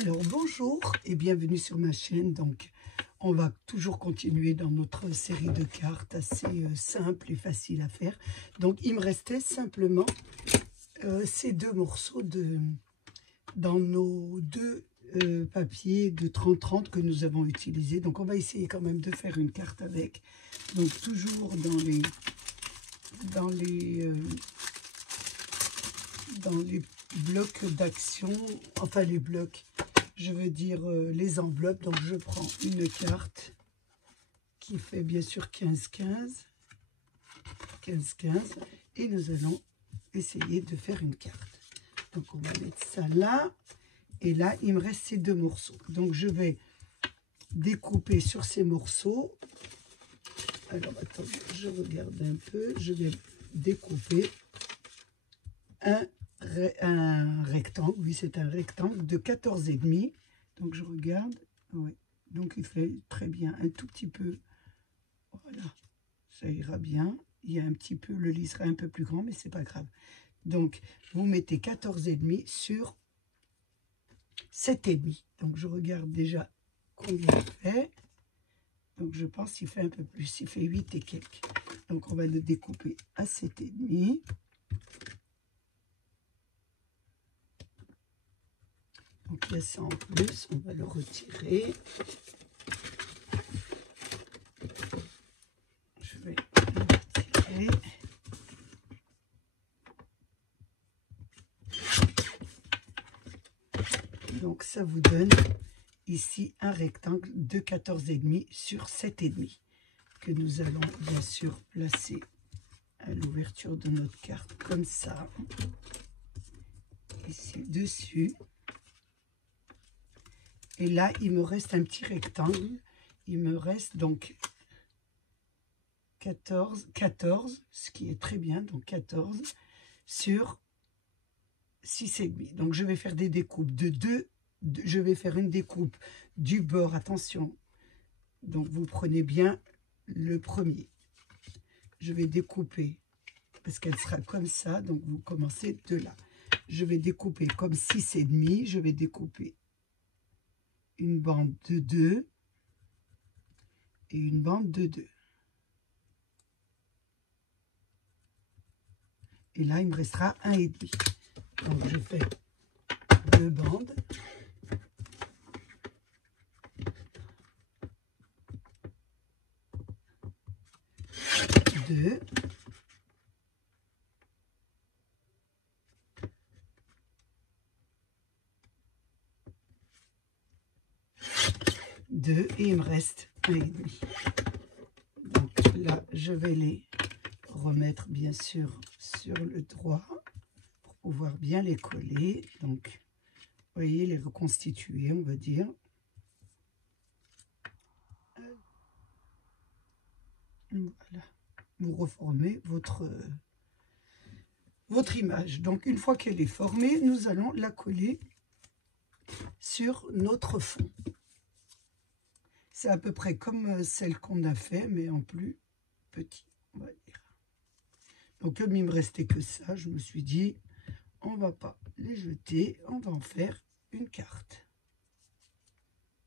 Alors bonjour et bienvenue sur ma chaîne. Donc on va toujours continuer dans notre série de cartes assez simple et facile à faire. Donc il me restait simplement ces deux morceaux dans nos deux papiers de 30-30 que nous avons utilisés. Donc on va essayer quand même de faire une carte avec. Donc toujours dans les blocs d'action, enfin les blocs, je veux dire les enveloppes. Donc je prends une carte qui fait bien sûr 15-15, 15-15, et nous allons essayer de faire une carte. Donc on va mettre ça là, et là il me reste ces deux morceaux. Donc je vais découper sur ces morceaux. Alors attendez, je regarde un peu, je vais découper un rectangle, oui c'est un rectangle de 14,5. Donc je regarde, ouais, donc il fait très bien, un tout petit peu, voilà, ça ira bien. Il y a un petit peu, le lit sera un peu plus grand, mais c'est pas grave. Donc vous mettez 14,5 sur 7,5. Donc je regarde déjà combien il fait. Donc je pense qu'il fait un peu plus, il fait 8 et quelques. Donc on va le découper à 7,5. Donc il y a ça en plus, on va le retirer. Je vais le retirer. Donc ça vous donne ici un rectangle de 14,5 sur 7,5 que nous allons bien sûr placer à l'ouverture de notre carte comme ça, ici dessus. Et là, il me reste un petit rectangle. Il me reste donc 14, ce qui est très bien. Donc 14 sur 6,5. Donc je vais faire des découpes de 2. Je vais faire une découpe du bord. Attention. Donc vous prenez bien le premier. Je vais découper parce qu'elle sera comme ça. Donc vous commencez de là. Je vais découper comme 6,5. Je vais découper une bande de 2 et une bande de 2. Et là, il me restera 1,5. Donc, je fais 2 bandes. Deux. Deux. Et il me reste 1,5. Donc là, je vais les remettre bien sûr sur le droit pour pouvoir bien les coller. Donc, vous voyez, les reconstituer, on va dire. Voilà. Vous reformez votre image. Donc, une fois qu'elle est formée, nous allons la coller sur notre fond. C'est à peu près comme celle qu'on a fait, mais en plus petit, on va dire. Donc, comme il me restait que ça, je me suis dit, on va pas les jeter, on va en faire une carte.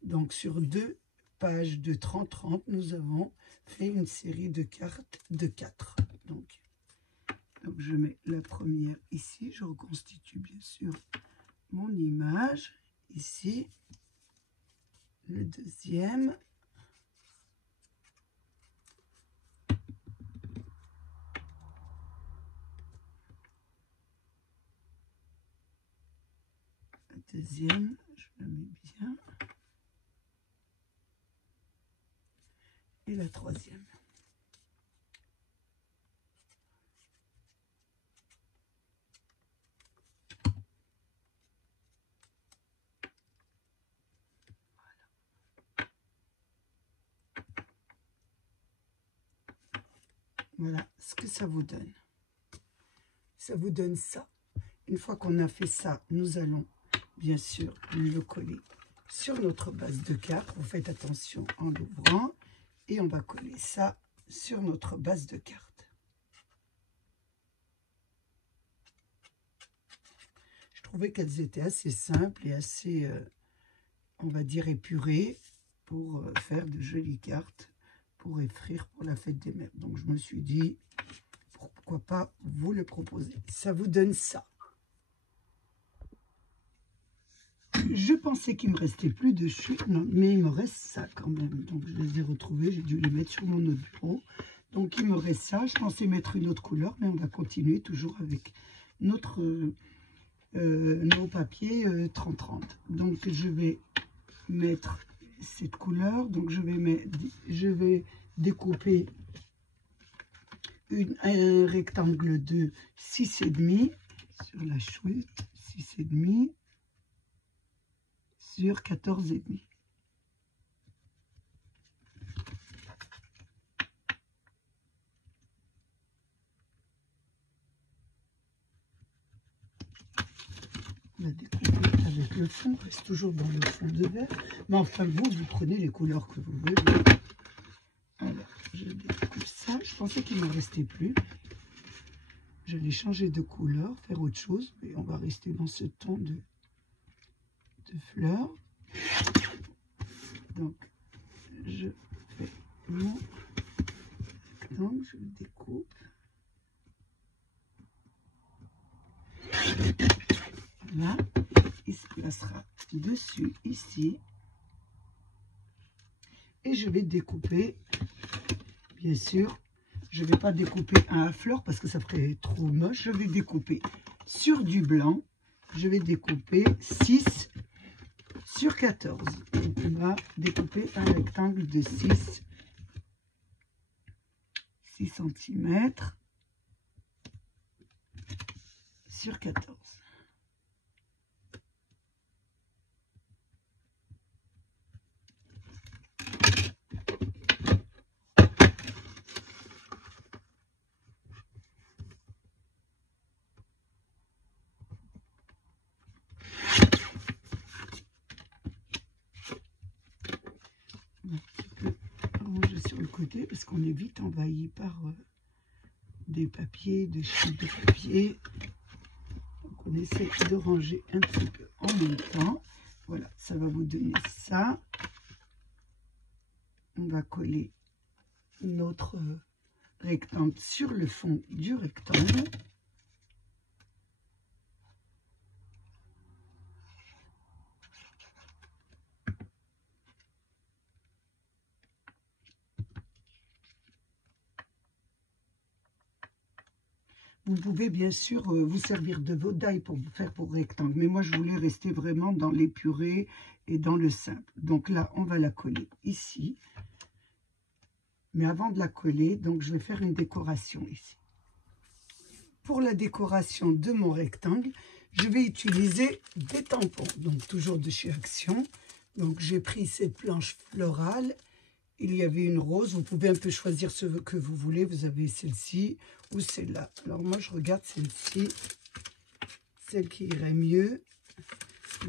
Donc, sur 2 pages de 30-30, nous avons fait une série de cartes de 4. Donc, je mets la première ici, je reconstitue bien sûr mon image ici, le deuxième, je le mets bien, et la troisième. Voilà ce que ça vous donne. Ça vous donne ça. Une fois qu'on a fait ça, nous allons bien sûr le coller sur notre base de carte. Vous faites attention en l'ouvrant et on va coller ça sur notre base de carte. Je trouvais qu'elles étaient assez simples et assez on va dire, épuré pour faire de jolies cartes pour offrir pour la fête des mères. Donc je me suis dit, pourquoi pas vous le proposer. Ça vous donne ça. Je pensais qu'il me restait plus de chutes, mais il me reste ça quand même. Donc je les ai retrouvés, j'ai dû les mettre sur mon autre bureau. Donc il me reste ça. Je pensais mettre une autre couleur, mais on va continuer toujours avec notre nos papiers 30-30. Donc je vais mettre cette couleur. Donc je vais découper un rectangle de 6,5 sur la chouette, 6,5 sur 14,5. On va découper avec le fond, on reste toujours dans le fond de verre. Mais enfin, vous prenez les couleurs que vous voulez. Alors, je découpe ça. Je pensais qu'il ne m'en restait plus. J'allais changer de couleur, faire autre chose. Mais on va rester dans ce ton de fleurs. Donc, je fais mon rectangle, je le découpe. Voilà, il se placera dessus ici. Et je vais découper, bien sûr, je ne vais pas découper un à fleur parce que ça ferait trop moche. Je vais découper sur du blanc, je vais découper 6 sur 14. Donc on va découper un rectangle de 6 cm sur 14. Sur le côté parce qu'on est vite envahi par des papiers, des chutes de papier. Donc on essaie de ranger un petit peu en même temps. Voilà, ça va vous donner ça. On va coller notre rectangle sur le fond du rectangle. Vous pouvez bien sûr vous servir de vos die pour faire pour rectangle. Mais moi, je voulais rester vraiment dans l'épuré et dans le simple. Donc là, on va la coller ici. Mais avant de la coller, donc je vais faire une décoration ici. Pour la décoration de mon rectangle, je vais utiliser des tampons. Donc toujours de chez Action. Donc j'ai pris cette planche florale. Il y avait une rose, vous pouvez un peu choisir ce que vous voulez. Vous avez celle-ci ou celle-là. Alors moi, je regarde celle-ci, celle qui irait mieux.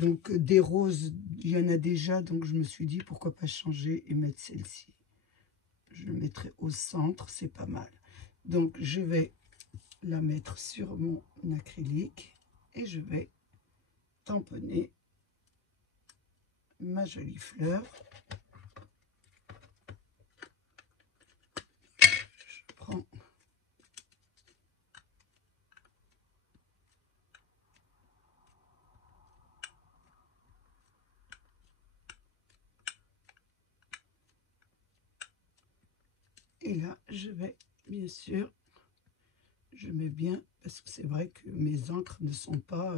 Donc des roses, il y en a déjà, donc je me suis dit pourquoi pas changer et mettre celle-ci. Je le mettrai au centre, c'est pas mal. Donc je vais la mettre sur mon acrylique et je vais tamponner ma jolie fleur. Et là, je vais, bien sûr, je mets bien, parce que c'est vrai que mes encres ne sont pas...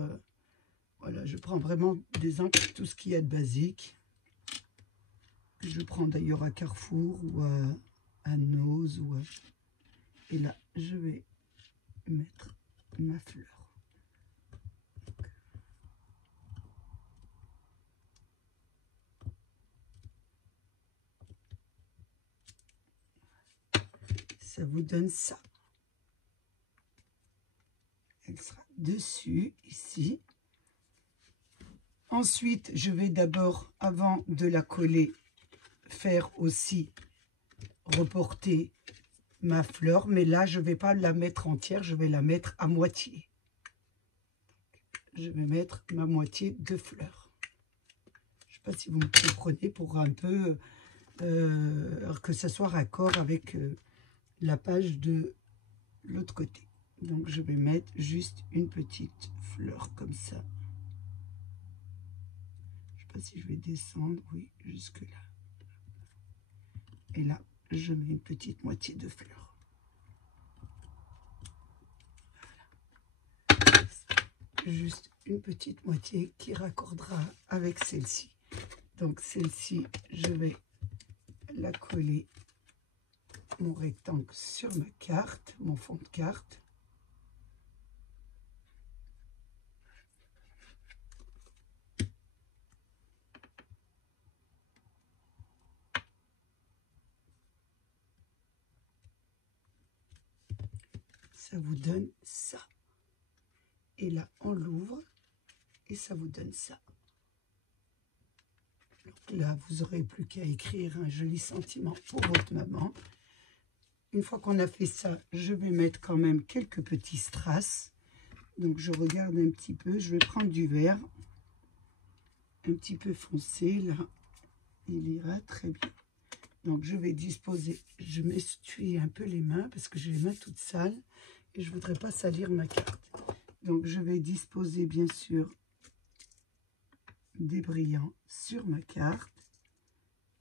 voilà, je prends vraiment des encres, tout ce qu'il y a de basique. Je prends d'ailleurs à Carrefour ou à Nose. Et là, je vais mettre ma fleur. Ça vous donne ça. Elle sera dessus, ici. Ensuite, je vais d'abord, avant de la coller, faire aussi reporter ma fleur. Mais là, je ne vais pas la mettre entière, je vais la mettre à moitié. Je vais mettre ma moitié de fleur. Je sais pas si vous me comprenez, pour un peu que ça soit raccord avec la page de l'autre côté. Donc je vais mettre juste une petite fleur comme ça. Je sais pas si je vais descendre, oui, jusque là. Et là, je mets une petite moitié de fleur. Voilà. Juste une petite moitié qui raccordera avec celle-ci. Donc celle-ci, je vais la coller, mon rectangle, sur ma carte, mon fond de carte. Ça vous donne ça. Et là, on l'ouvre et ça vous donne ça. Donc là, vous n'aurez plus qu'à écrire un joli sentiment pour votre maman. Une fois qu'on a fait ça, je vais mettre quand même quelques petits strass. Donc je regarde un petit peu, je vais prendre du vert, un petit peu foncé, là, il ira très bien. Donc je vais disposer, je m'essuie un peu les mains parce que j'ai les mains toutes sales et je ne voudrais pas salir ma carte. Donc je vais disposer bien sûr des brillants sur ma carte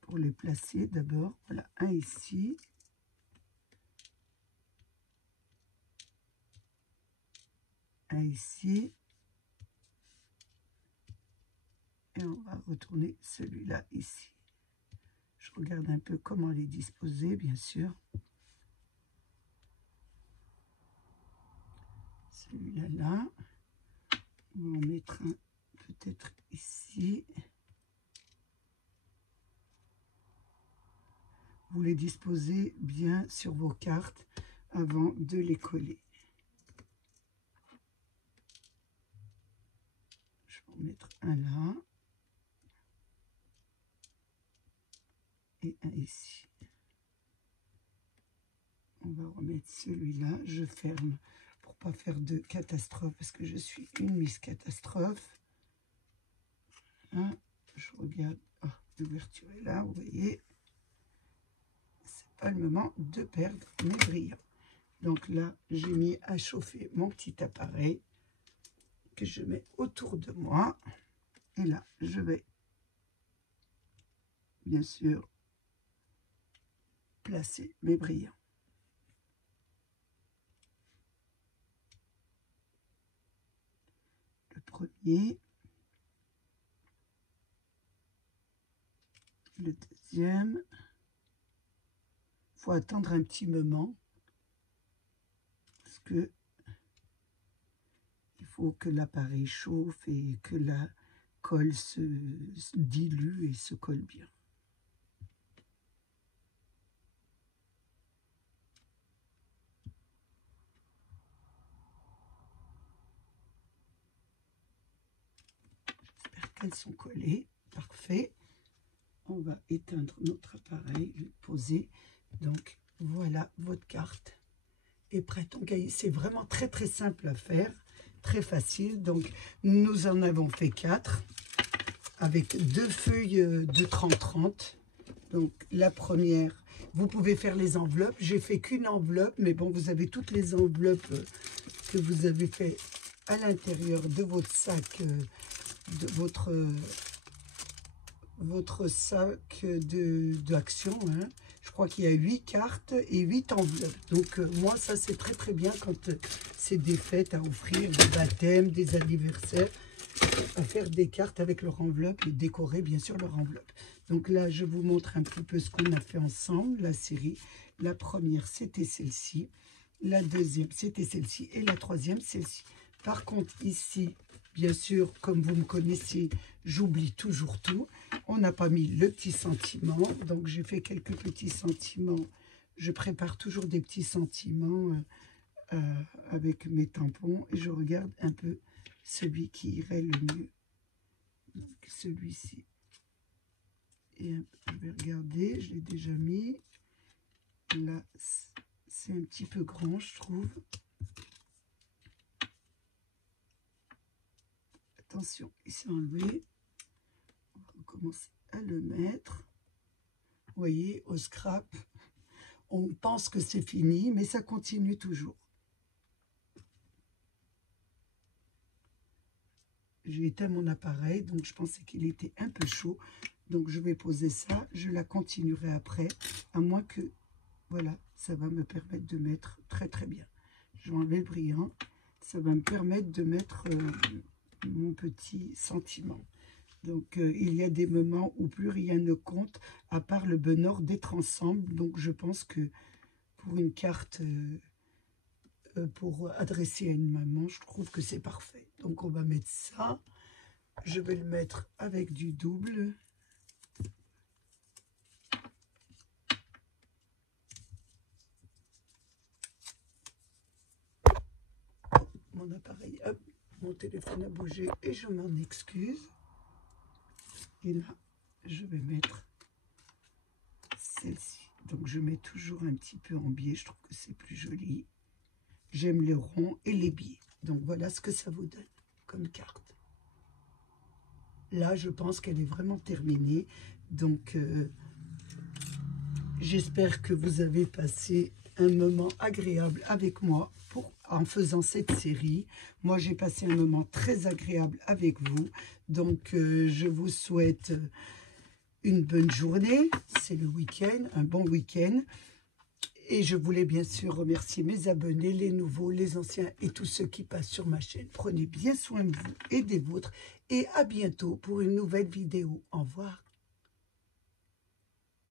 pour les placer d'abord. Voilà, un ici. Un ici. Et on va retourner celui-là ici. Je regarde un peu comment les disposer, bien sûr. Celui-là, là. On va en mettre un peut-être ici. Vous les disposez bien sur vos cartes avant de les coller. Je vais en mettre un là. Et un ici. On va remettre celui-là. Je ferme pour pas faire de catastrophe parce que je suis une Miss Catastrophe. Hein, je regarde. Oh, l'ouverture est là, vous voyez. C'est pas le moment de perdre mes brillants. Donc là, j'ai mis à chauffer mon petit appareil que je mets autour de moi. Et là, je vais bien sûr placer mes brillants. Le premier, le deuxième. Il faut attendre un petit moment parce que il faut que l'appareil chauffe et que la colle se dilue et se colle bien. J'espère qu'elles sont collées. Parfait. On va éteindre notre appareil, le poser. Donc voilà, votre carte est prête. C'est vraiment très très simple à faire, très facile. Donc nous en avons fait 4 avec 2 feuilles de 30-30. Donc la première, vous pouvez faire les enveloppes. J'ai fait qu'une enveloppe, mais bon, vous avez toutes les enveloppes que vous avez fait à l'intérieur de votre sac, de votre sac d'action. Hein. Je crois qu'il y a 8 cartes et 8 enveloppes. Donc moi, ça c'est très très bien quand c'est des fêtes à offrir, des baptêmes, des anniversaires, à faire des cartes avec leur enveloppe et décorer bien sûr leur enveloppe. Donc là, je vous montre un petit peu ce qu'on a fait ensemble, la série. La première, c'était celle-ci. La deuxième, c'était celle-ci. Et la troisième, celle-ci. Par contre, ici, bien sûr, comme vous me connaissez, j'oublie toujours tout. On n'a pas mis le petit sentiment. Donc, j'ai fait quelques petits sentiments. Je prépare toujours des petits sentiments avec mes tampons. Et je regarde un peu celui qui irait le mieux. Donc, celui-ci. Et je vais regarder, je l'ai déjà mis. Là, c'est un petit peu grand, je trouve. Attention, il s'est enlevé. On va commence à le mettre. Vous voyez, au scrap, on pense que c'est fini, mais ça continue toujours. J'ai éteint mon appareil, donc je pensais qu'il était un peu chaud. Donc je vais poser ça, je la continuerai après, à moins que, voilà, ça va me permettre de mettre très très bien. Je vais enlever le brillant, ça va me permettre de mettre mon petit sentiment. Donc il y a des moments où plus rien ne compte, à part le bonheur d'être ensemble. Donc je pense que pour une carte, pour adresser à une maman, je trouve que c'est parfait. Donc on va mettre ça, je vais le mettre avec du double. Mon appareil, hop, mon téléphone a bougé et je m'en excuse. Et là, je vais mettre celle-ci. Donc je mets toujours un petit peu en biais, je trouve que c'est plus joli. J'aime les ronds et les biais. Donc voilà ce que ça vous donne comme carte. Là, je pense qu'elle est vraiment terminée. Donc j'espère que vous avez passé un moment agréable avec moi en faisant cette série. Moi, j'ai passé un moment très agréable avec vous. Donc, je vous souhaite une bonne journée. C'est le week-end, un bon week-end. Et je voulais bien sûr remercier mes abonnés, les nouveaux, les anciens et tous ceux qui passent sur ma chaîne. Prenez bien soin de vous et des vôtres. Et à bientôt pour une nouvelle vidéo. Au revoir.